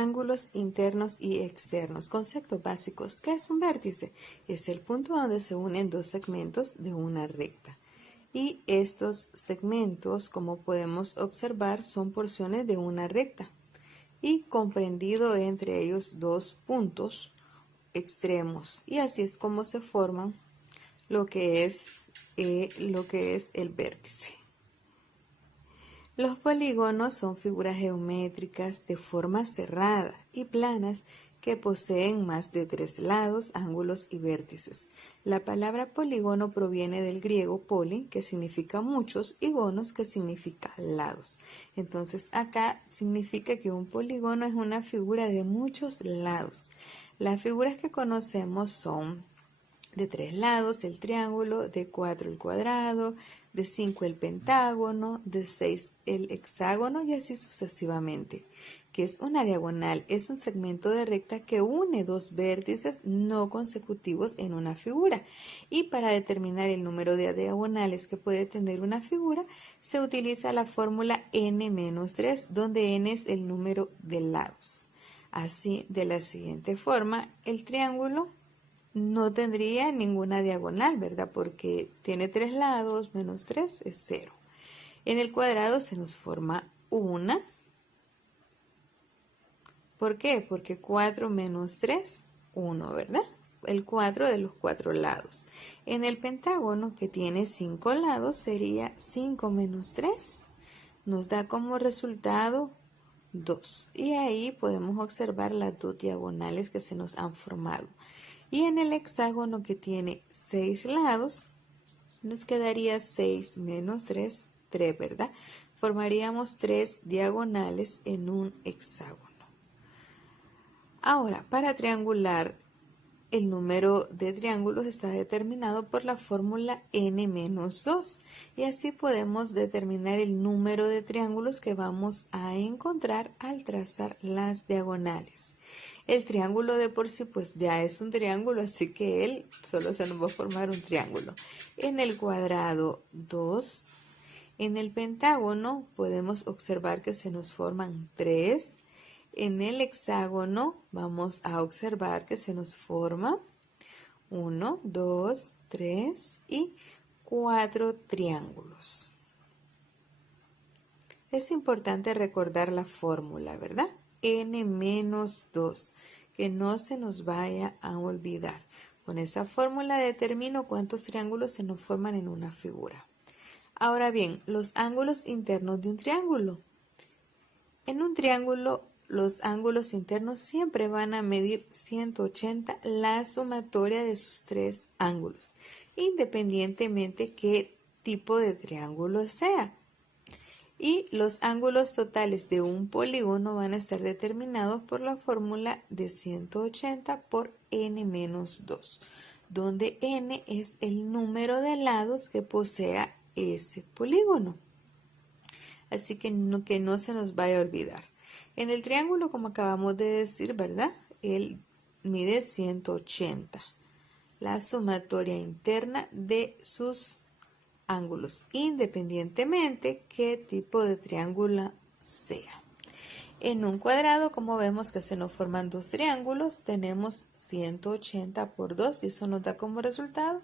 Ángulos internos y externos. Conceptos básicos. ¿Qué es un vértice? Es el punto donde se unen dos segmentos de una recta. Y estos segmentos, como podemos observar, son porciones de una recta y comprendido entre ellos dos puntos extremos. Y así es como se forman lo que es el vértice. Los polígonos son figuras geométricas de forma cerrada y planas que poseen más de 3 lados, ángulos y vértices. La palabra polígono proviene del griego poli, que significa muchos, y gonos, que significa lados. Entonces acá significa que un polígono es una figura de muchos lados. Las figuras que conocemos son de 3 lados el triángulo, de 4 el cuadrado, de 5 el pentágono, de 6 el hexágono y así sucesivamente. ¿Qué es una diagonal? Es un segmento de recta que une dos vértices no consecutivos en una figura. Y para determinar el número de diagonales que puede tener una figura, se utiliza la fórmula n-3, donde n es el número de lados. Así, de la siguiente forma, el triángulo no tendría ninguna diagonal, ¿verdad? Porque tiene 3 lados, menos 3 es 0. En el cuadrado se nos forma una. ¿Por qué? Porque 4 menos 3, 1, ¿verdad? El 4 de los 4 lados. En el pentágono, que tiene 5 lados, sería 5 menos 3. Nos da como resultado 2. Y ahí podemos observar las dos diagonales que se nos han formado. Y en el hexágono, que tiene 6 lados, nos quedaría 6 menos 3, 3, ¿verdad? Formaríamos 3 diagonales en un hexágono. Ahora, para triangular, el número de triángulos está determinado por la fórmula n-2 y así podemos determinar el número de triángulos que vamos a encontrar al trazar las diagonales. El triángulo de por sí pues ya es un triángulo, así que él solo se nos va a formar un triángulo. En el cuadrado 2, en el pentágono podemos observar que se nos forman 3. En el hexágono vamos a observar que se nos forma 1, 2, 3 y 4 triángulos. Es importante recordar la fórmula, ¿verdad? n-2, que no se nos vaya a olvidar. Con esta fórmula determino cuántos triángulos se nos forman en una figura. Ahora bien, los ángulos internos de un triángulo. En un triángulo, los ángulos internos siempre van a medir 180 la sumatoria de sus 3 ángulos, independientemente qué tipo de triángulo sea. Y los ángulos totales de un polígono van a estar determinados por la fórmula de 180 por n-2, donde n es el número de lados que posea ese polígono. Así que no se nos vaya a olvidar. En el triángulo, como acabamos de decir, ¿verdad? Él mide 180. La sumatoria interna de sus ángulos, independientemente qué tipo de triángulo sea. En un cuadrado, como vemos que se nos forman dos triángulos, tenemos 180 por 2 y eso nos da como resultado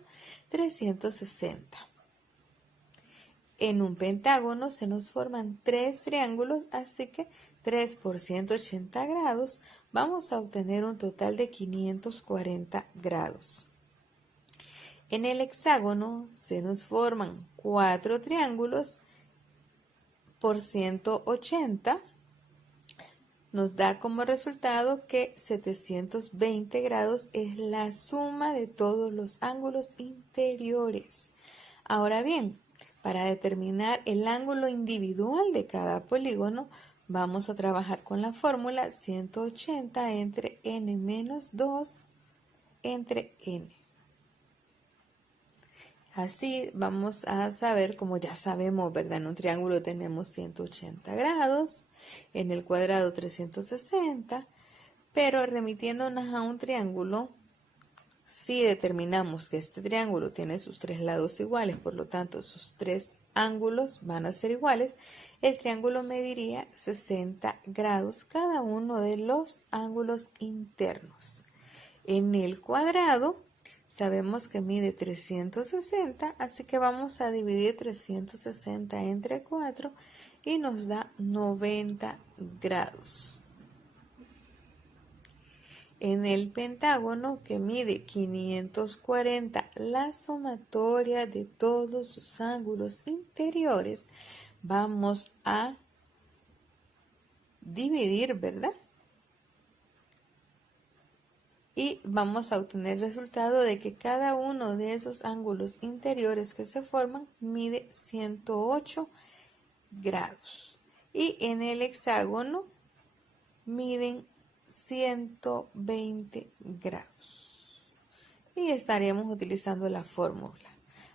360. En un pentágono se nos forman 3 triángulos, así que 3 por 180 grados, vamos a obtener un total de 540 grados. En el hexágono se nos forman 4 triángulos por 180, nos da como resultado que 720 grados es la suma de todos los ángulos interiores. Ahora bien, para determinar el ángulo individual de cada polígono, vamos a trabajar con la fórmula 180 entre n-2 entre n. Así vamos a saber, como ya sabemos, ¿verdad? En un triángulo tenemos 180 grados, en el cuadrado 360, pero remitiéndonos a un triángulo, si determinamos que este triángulo tiene sus 3 lados iguales, por lo tanto sus 3 ángulos van a ser iguales, el triángulo mediría 60 grados cada uno de los ángulos internos. En el cuadrado sabemos que mide 360, así que vamos a dividir 360 entre 4 y nos da 90 grados. En el pentágono, que mide 540, la sumatoria de todos sus ángulos interiores, vamos a dividir, ¿verdad? Y vamos a obtener el resultado de que cada uno de esos ángulos interiores que se forman mide 108 grados. Y en el hexágono miden 120 grados. Y estaremos utilizando la fórmula.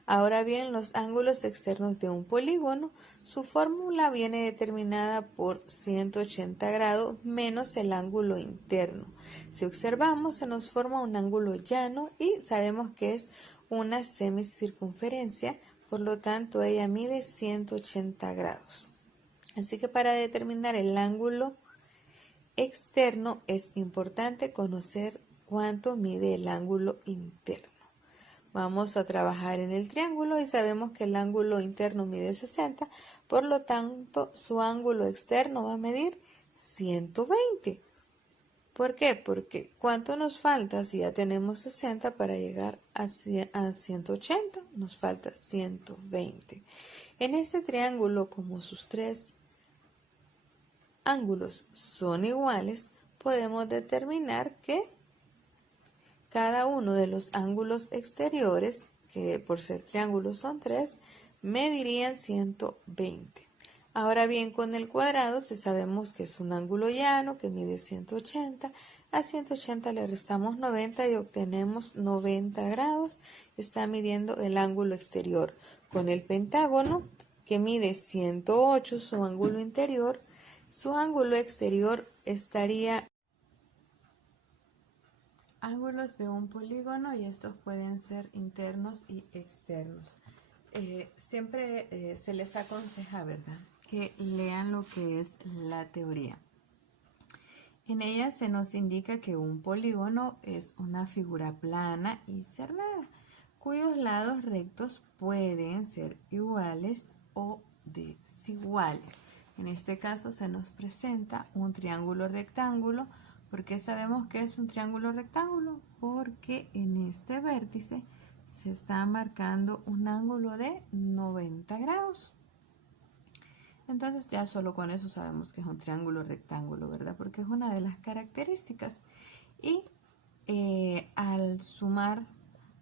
Ahora bien, los ángulos externos de un polígono, su fórmula viene determinada por 180 grados menos el ángulo interno. Si observamos, se nos forma un ángulo llano y sabemos que es una semicircunferencia, por lo tanto ella mide 180 grados. Así que para determinar el ángulo externo es importante conocer cuánto mide el ángulo interno. Vamos a trabajar en el triángulo y sabemos que el ángulo interno mide 60, por lo tanto su ángulo externo va a medir 120. ¿Por qué? Porque ¿cuánto nos falta si ya tenemos 60 para llegar a 180? Nos falta 120. En este triángulo, como sus tres ángulos son iguales, podemos determinar que cada uno de los ángulos exteriores, que por ser triángulos son 3, medirían 120. Ahora bien, con el cuadrado, si sabemos que es un ángulo llano que mide 180, a 180 le restamos 90 y obtenemos 90 grados. Está midiendo el ángulo exterior. Con el pentágono, que mide 108, su ángulo interior, su ángulo exterior estaría ángulos de un polígono, y estos pueden ser internos y externos. Siempre se les aconseja, ¿verdad?, que lean lo que es la teoría. En ella se nos indica que un polígono es una figura plana y cerrada, cuyos lados rectos pueden ser iguales o desiguales. En este caso se nos presenta un triángulo rectángulo. ¿Por qué sabemos que es un triángulo rectángulo? Porque en este vértice se está marcando un ángulo de 90 grados. Entonces ya solo con eso sabemos que es un triángulo rectángulo, ¿verdad? Porque es una de las características. Y al sumar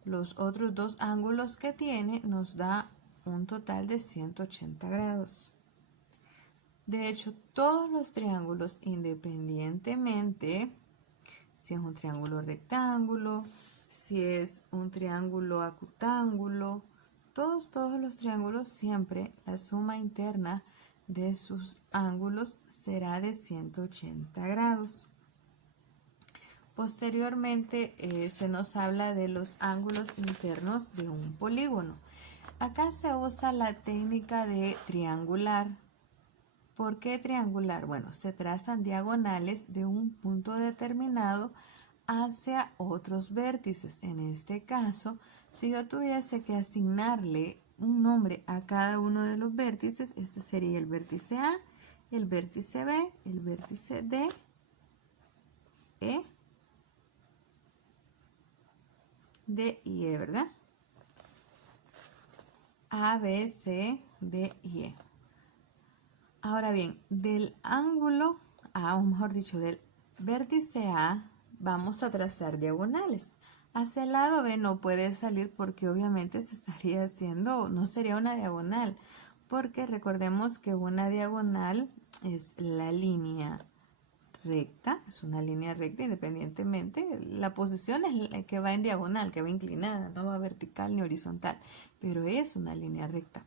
los otros dos ángulos que tiene, nos da un total de 180 grados. De hecho, todos los triángulos, independientemente si es un triángulo rectángulo, si es un triángulo acutángulo, todos los triángulos, siempre la suma interna de sus ángulos será de 180 grados. Posteriormente se nos habla de los ángulos internos de un polígono. Acá se usa la técnica de triangular. ¿Por qué triangular? Bueno, se trazan diagonales de un punto determinado hacia otros vértices. En este caso, si yo tuviese que asignarle un nombre a cada uno de los vértices, este sería el vértice A, el vértice B, el vértice D, E, D y E, ¿verdad? A, B, C, D y E. Ahora bien, del ángulo A, o mejor dicho, del vértice A, vamos a trazar diagonales. Hacia el lado B no puede salir porque obviamente se estaría haciendo, no sería una diagonal, porque recordemos que una diagonal es la línea recta, es una línea recta independientemente, la posición es la que va en diagonal, que va inclinada, no va vertical ni horizontal, pero es una línea recta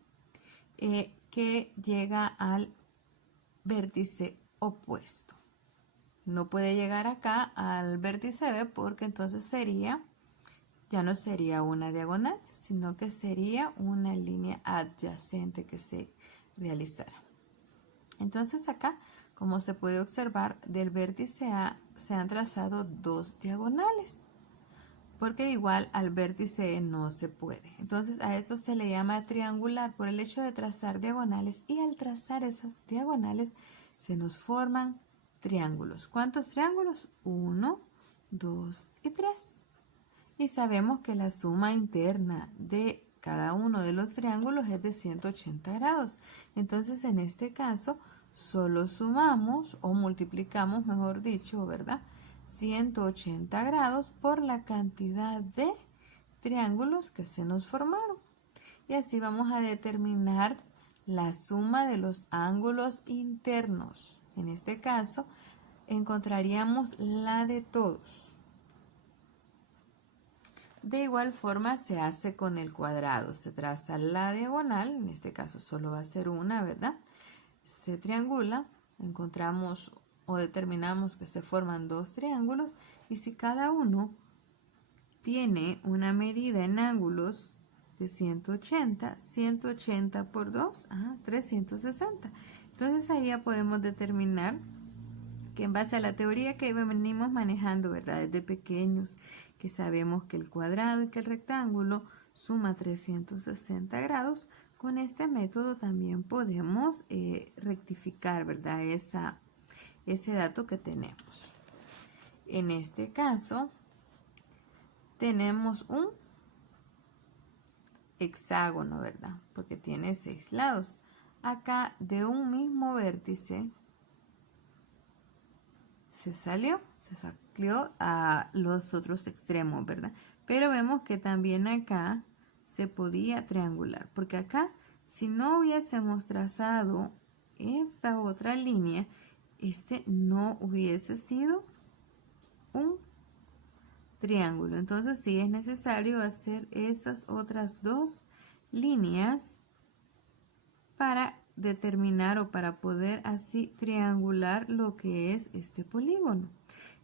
que llega al vértice opuesto. No puede llegar acá al vértice B porque entonces ya no sería una diagonal, sino que sería una línea adyacente que se realizara. Entonces acá, como se puede observar, del vértice A se han trazado 2 diagonales, porque igual al vértice E no se puede. Entonces a esto se le llama triangular por el hecho de trazar diagonales, y al trazar esas diagonales se nos forman triángulos. ¿Cuántos triángulos? 1, 2 y 3. Y sabemos que la suma interna de cada uno de los triángulos es de 180 grados. Entonces, en este caso, solo sumamos o multiplicamos, mejor dicho, ¿verdad? 180 grados por la cantidad de triángulos que se nos formaron. Y así vamos a determinar la suma de los ángulos internos. En este caso, encontraríamos la de todos. De igual forma se hace con el cuadrado. Se traza la diagonal, en este caso solo va a ser una, ¿verdad? Se triangula, encontramos o determinamos que se forman 2 triángulos, y si cada uno tiene una medida en ángulos de 180, 180 por 2, 360. Entonces ahí ya podemos determinar que en base a la teoría que venimos manejando, ¿verdad? Desde pequeños, que sabemos que el cuadrado y que el rectángulo suma 360 grados, con este método también podemos rectificar, ¿verdad? Ese dato que tenemos. En este caso, tenemos un hexágono, ¿verdad? Porque tiene 6 lados. Acá de un mismo vértice se salió a los otros extremos, ¿verdad? Pero vemos que también acá se podía triangular, porque acá, si no hubiésemos trazado esta otra línea, este no hubiese sido un triángulo. Entonces sí es necesario hacer esas otras 2 líneas para determinar o para poder así triangular lo que es este polígono.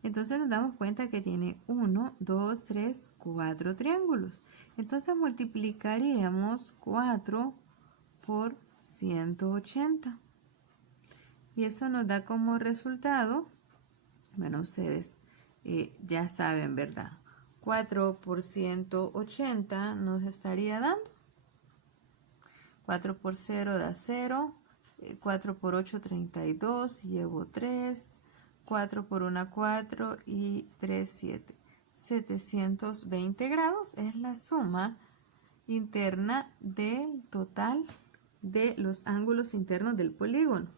Entonces nos damos cuenta que tiene 1, 2, 3, 4 triángulos. Entonces multiplicaríamos 4 por 180. Y eso nos da como resultado, bueno, ustedes ya saben, ¿verdad? 4 por 180 nos estaría dando. 4 por 0 da 0, 4 por 8, 32, llevo 3, 4 por 1, 4 y 3, 7. 720 grados es la suma interna del total de los ángulos internos del polígono.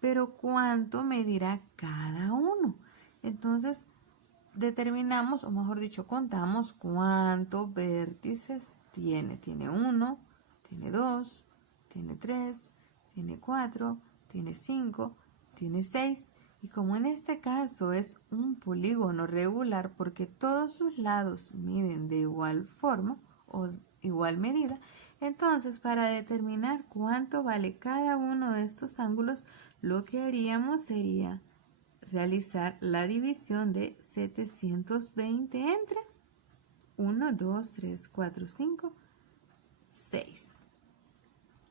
Pero ¿cuánto medirá cada uno? Entonces, determinamos, o mejor dicho, contamos cuántos vértices tiene. Tiene 1, tiene 2, tiene 3, tiene 4, tiene 5, tiene 6. Y como en este caso es un polígono regular porque todos sus lados miden de igual forma o igual medida, entonces para determinar cuánto vale cada uno de estos ángulos, lo que haríamos sería realizar la división de 720 entre 1, 2, 3, 4, 5, 6.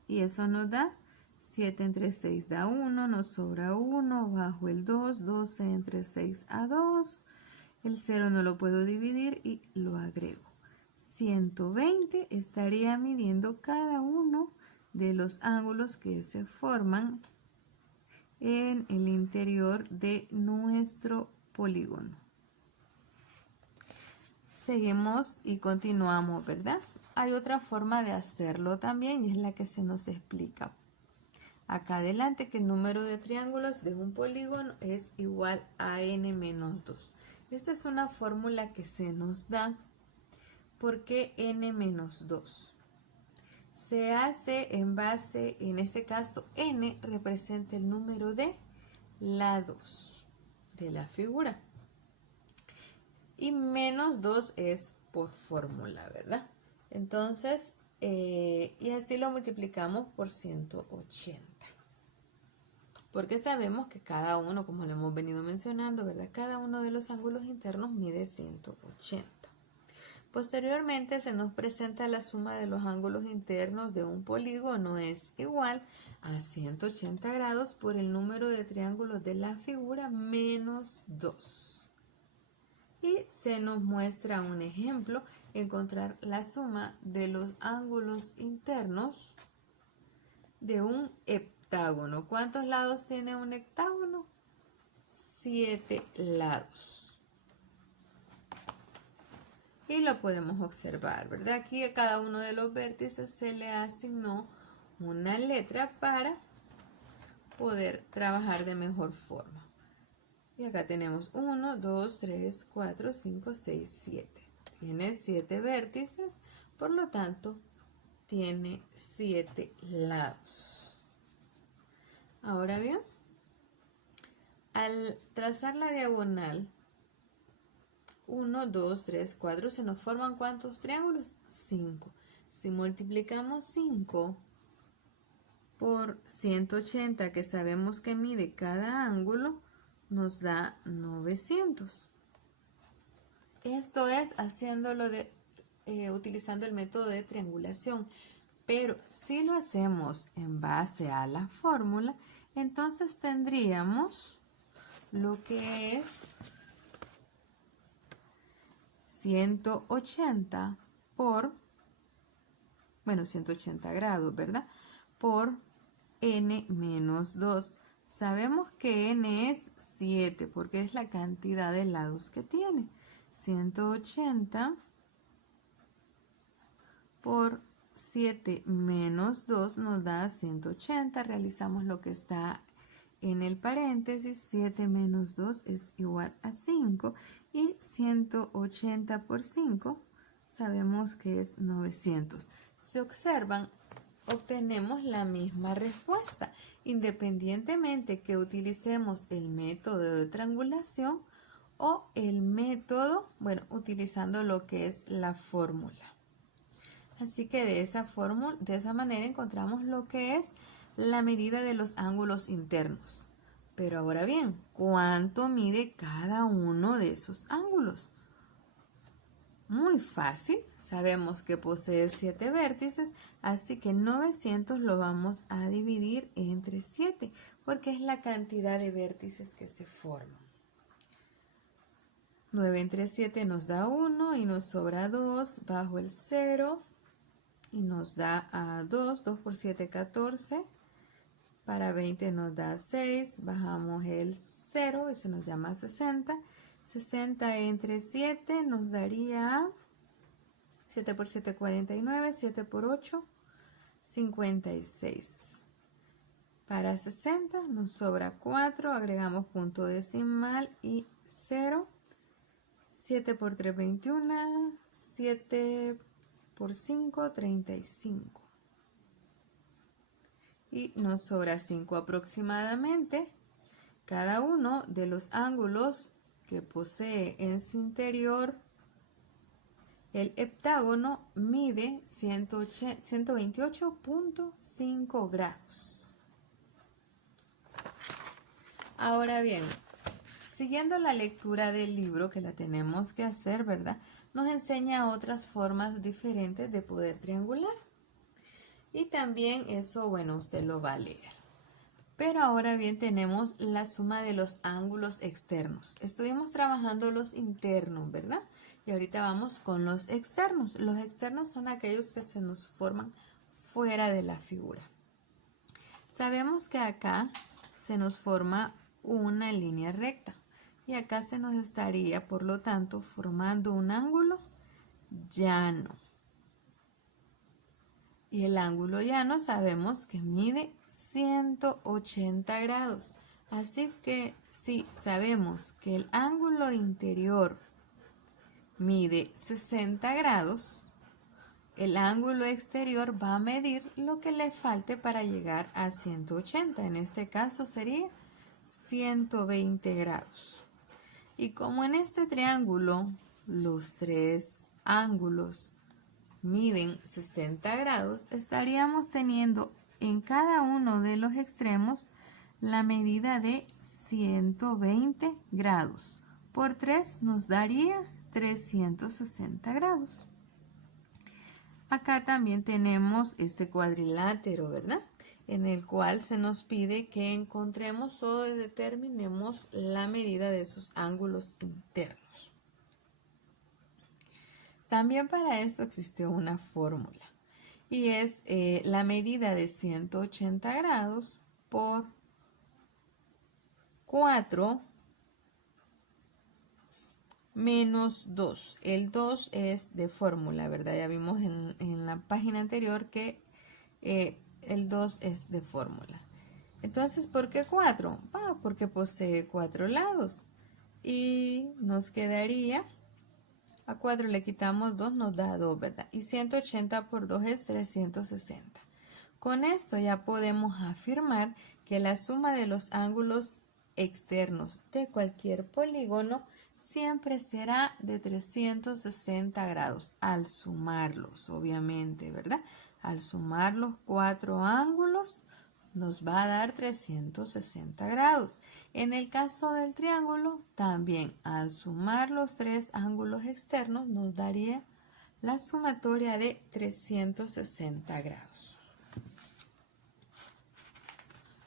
Y eso nos da 7 entre 6 da 1, nos sobra 1, bajo el 2, 12 entre 6 a 2. El 0 no lo puedo dividir y lo agrego. 120 estaría midiendo cada uno de los ángulos que se forman en el interior de nuestro polígono. Seguimos y continuamos, ¿verdad? Hay otra forma de hacerlo también y es la que se nos explica acá adelante, que el número de triángulos de un polígono es igual a n menos 2. Esta es una fórmula que se nos da. ¿Por qué n menos 2? Se hace en base, en este caso, n representa el número de lados de la figura. Y menos 2 es por fórmula, ¿verdad? Entonces, y así lo multiplicamos por 180. Porque sabemos que cada uno, como lo hemos venido mencionando, ¿verdad? Cada uno de los ángulos internos mide 180. Posteriormente se nos presenta la suma de los ángulos internos de un polígono es igual a 180 grados por el número de triángulos de la figura menos 2. Y se nos muestra un ejemplo, encontrar la suma de los ángulos internos de un heptágono. ¿Cuántos lados tiene un heptágono? 7 lados. Y lo podemos observar, ¿verdad? Aquí a cada uno de los vértices se le asignó una letra para poder trabajar de mejor forma. Y acá tenemos 1, 2, 3, 4, 5, 6, 7. Tiene 7 vértices, por lo tanto, tiene 7 lados. Ahora bien, al trazar la diagonal, 1, 2, 3, 4, se nos forman ¿cuántos triángulos? 5. Si multiplicamos 5 por 180, que sabemos que mide cada ángulo, nos da 900. Esto es haciéndolo utilizando el método de triangulación. Pero si lo hacemos en base a la fórmula, entonces tendríamos lo que es 180 por, 180 grados, ¿verdad? Por n menos 2. Sabemos que n es 7 porque es la cantidad de lados que tiene. 180 por 7 menos 2 nos da 180. Realizamos lo que está en el paréntesis. 7 menos 2 es igual a 5. Y 180 por 5 sabemos que es 900. Si observan, obtenemos la misma respuesta, independientemente que utilicemos el método de triangulación o el método, utilizando lo que es la fórmula. Así que de esa manera encontramos lo que es la medida de los ángulos internos. Pero ahora bien, ¿cuánto mide cada uno de esos ángulos? Muy fácil, sabemos que posee 7 vértices, así que 900 lo vamos a dividir entre 7, porque es la cantidad de vértices que se forman. 9 entre 7 nos da 1 y nos sobra 2, bajo el 0 y nos da a 2, 2 por 7, 14. Para 20 nos da 6, bajamos el 0 y se nos llama 60. 60 entre 7 nos daría 7 por 7, 49, 7 por 8, 56. Para 60 nos sobra 4, agregamos punto decimal y 0. 7 por 3, 21, 7 por 5, 35. Y nos sobra 5 aproximadamente. Cada uno de los ángulos que posee en su interior el heptágono mide 128.5 grados. Ahora bien, siguiendo la lectura del libro, que la tenemos que hacer, ¿verdad? Nos enseña otras formas diferentes de poder triangular. Y también eso, usted lo va a leer. Pero ahora bien tenemos la suma de los ángulos externos. Estuvimos trabajando los internos, ¿verdad? Y ahorita vamos con los externos. Los externos son aquellos que se nos forman fuera de la figura. Sabemos que acá se nos forma una línea recta. Y acá se nos estaría, por lo tanto, formando un ángulo llano. Y el ángulo llano sabemos que mide 180 grados. Así que si sabemos que el ángulo interior mide 60 grados, el ángulo exterior va a medir lo que le falte para llegar a 180. En este caso sería 120 grados. Y como en este triángulo los tres ángulos miden 60 grados, estaríamos teniendo en cada uno de los extremos la medida de 120 grados. Por 3 nos daría 360 grados. Acá también tenemos este cuadrilátero, ¿verdad? En el cual se nos pide que encontremos o determinemos la medida de sus ángulos internos. También para esto existe una fórmula y es la medida de 180 grados por 4 menos 2. El 2 es de fórmula, ¿verdad? Ya vimos en la página anterior que el 2 es de fórmula. Entonces, ¿por qué 4? Porque posee 4 lados. Y nos quedaría, a 4 le quitamos 2, nos da 2, ¿verdad? Y 180 por 2 es 360. Con esto ya podemos afirmar que la suma de los ángulos externos de cualquier polígono siempre será de 360 grados al sumarlos, obviamente, ¿verdad? Al sumar los 4 ángulos nos va a dar 360 grados. En el caso del triángulo, también al sumar los 3 ángulos externos nos daría la sumatoria de 360 grados.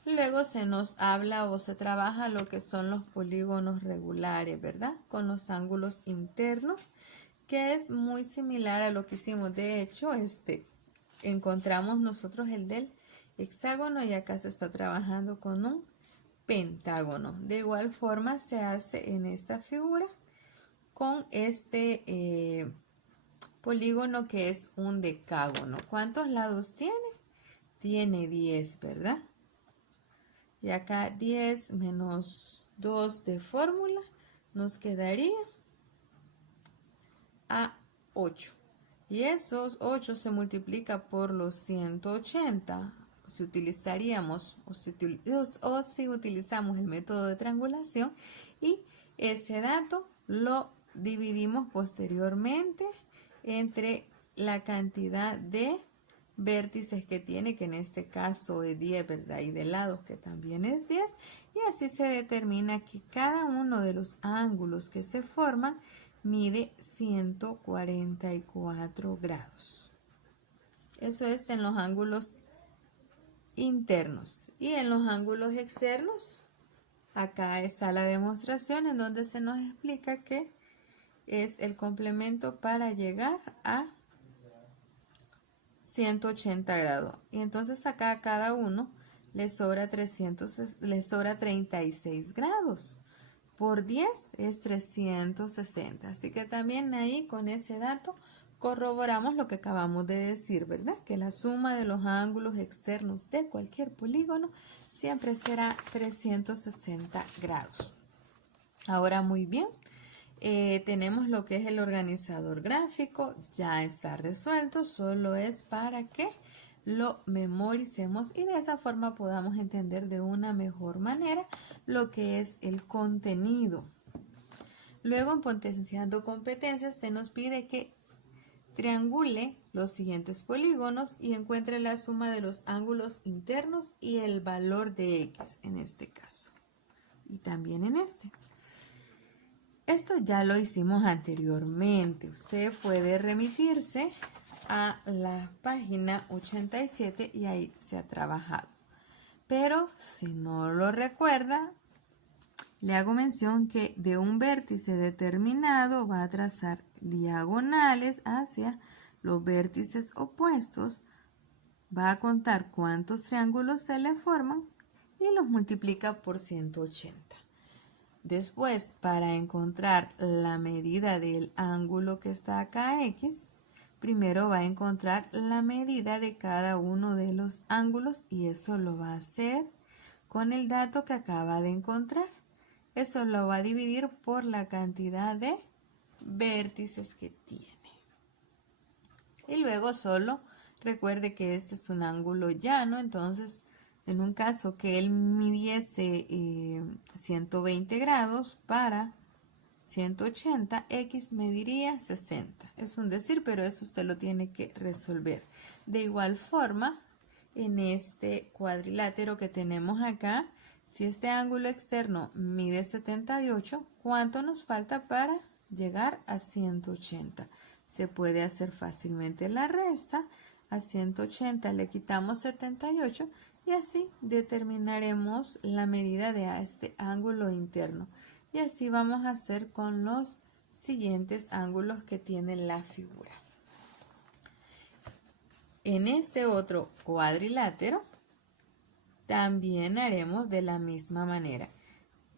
Luego se nos habla o se trabaja lo que son los polígonos regulares, ¿verdad? Con los ángulos internos, que es muy similar a lo que hicimos. De hecho, encontramos nosotros el del hexágono y acá se está trabajando con un pentágono. De igual forma se hace en esta figura con este polígono que es un decágono. ¿Cuántos lados tiene? Tiene 10, ¿verdad? Y acá 10 menos 2 de fórmula nos quedaría a 8. Y esos 8 se multiplica por los 180. Si utilizaríamos o si utilizamos el método de triangulación, y ese dato lo dividimos posteriormente entre la cantidad de vértices que tiene, que en este caso es 10, ¿verdad? Y de lados, que también es 10, y así se determina que cada uno de los ángulos que se forman mide 144 grados. Eso es en los ángulos internos. Y en los ángulos externos, acá está la demostración en donde se nos explica que es el complemento para llegar a 180 grados. Y entonces acá a cada uno le sobra 36 grados. Por 10 es 360. Así que también ahí con ese dato corroboramos lo que acabamos de decir, ¿verdad? Que la suma de los ángulos externos de cualquier polígono siempre será 360 grados. Ahora muy bien. Tenemos lo que es el organizador gráfico, ya está resuelto, solo es para que lo memoricemos y de esa forma podamos entender de una mejor manera lo que es el contenido. Luego, en Potenciando Competencias, se nos pide que triangule los siguientes polígonos y encuentre la suma de los ángulos internos y el valor de X en este caso, y también en este. Esto ya lo hicimos anteriormente. Usted puede remitirse a la página 87 y ahí se ha trabajado. Pero si no lo recuerda, le hago mención que de un vértice determinado va a trazar diagonales hacia los vértices opuestos, va a contar cuántos triángulos se le forman y los multiplica por 180. Después, para encontrar la medida del ángulo que está acá, X, primero va a encontrar la medida de cada uno de los ángulos y eso lo va a hacer con el dato que acaba de encontrar. Eso lo va a dividir por la cantidad de vértices que tiene. Y luego solo recuerde que este es un ángulo llano, entonces en un caso que él midiese 120 grados para 180, X mediría 60. Es un decir, pero eso usted lo tiene que resolver. De igual forma, en este cuadrilátero que tenemos acá, si este ángulo externo mide 78, ¿cuánto nos falta para llegar a 180. Se puede hacer fácilmente la resta. A 180 le quitamos 78 y así determinaremos la medida de este ángulo interno. Y así vamos a hacer con los siguientes ángulos que tiene la figura. En este otro cuadrilátero también haremos de la misma manera.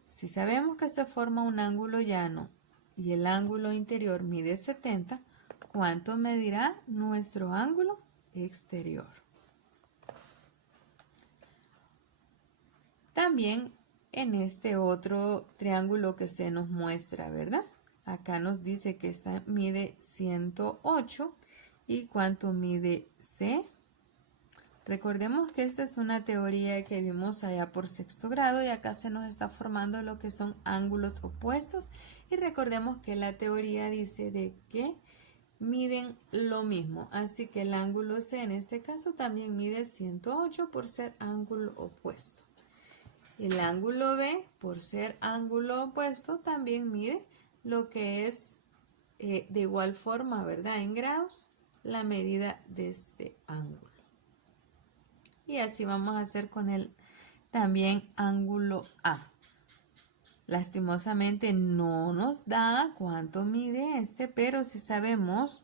Si sabemos que se forma un ángulo llano y el ángulo interior mide 70, ¿cuánto medirá nuestro ángulo exterior? También en este otro triángulo que se nos muestra, ¿verdad? Acá nos dice que esta mide 108 y ¿cuánto mide C? Recordemos que esta es una teoría que vimos allá por sexto grado y acá se nos está formando lo que son ángulos opuestos y recordemos que la teoría dice de que miden lo mismo, así que el ángulo C en este caso también mide 108 por ser ángulo opuesto. El ángulo B, por ser ángulo opuesto, también mide lo que es de igual forma, ¿verdad? En grados, la medida de este ángulo. Y así vamos a hacer con el también ángulo A. Lastimosamente no nos da cuánto mide este, pero si sabemos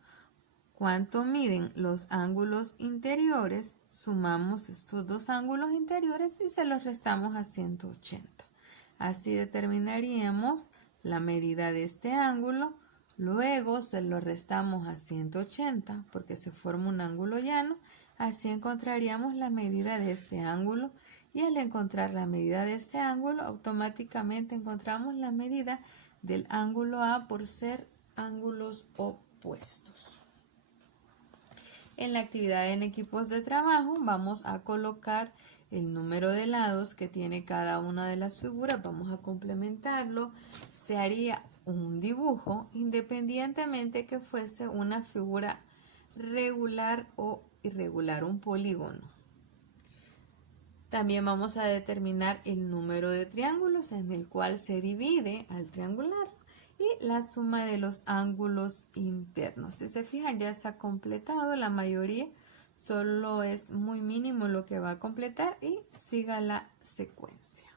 cuánto miden los ángulos interiores, sumamos estos dos ángulos interiores y se los restamos a 180. Así determinaríamos la medida de este ángulo, luego se lo restamos a 180 porque se forma un ángulo llano, así encontraríamos la medida de este ángulo y al encontrar la medida de este ángulo, automáticamente encontramos la medida del ángulo A por ser ángulos opuestos. En la actividad en equipos de trabajo vamos a colocar el número de lados que tiene cada una de las figuras, vamos a complementarlo. Se haría un dibujo independientemente que fuese una figura regular o irregular, un polígono. También vamos a determinar el número de triángulos en el cual se divide al triangular y la suma de los ángulos internos. Si se fijan, ya está completado, la mayoría solo es muy mínimo lo que va a completar y siga la secuencia.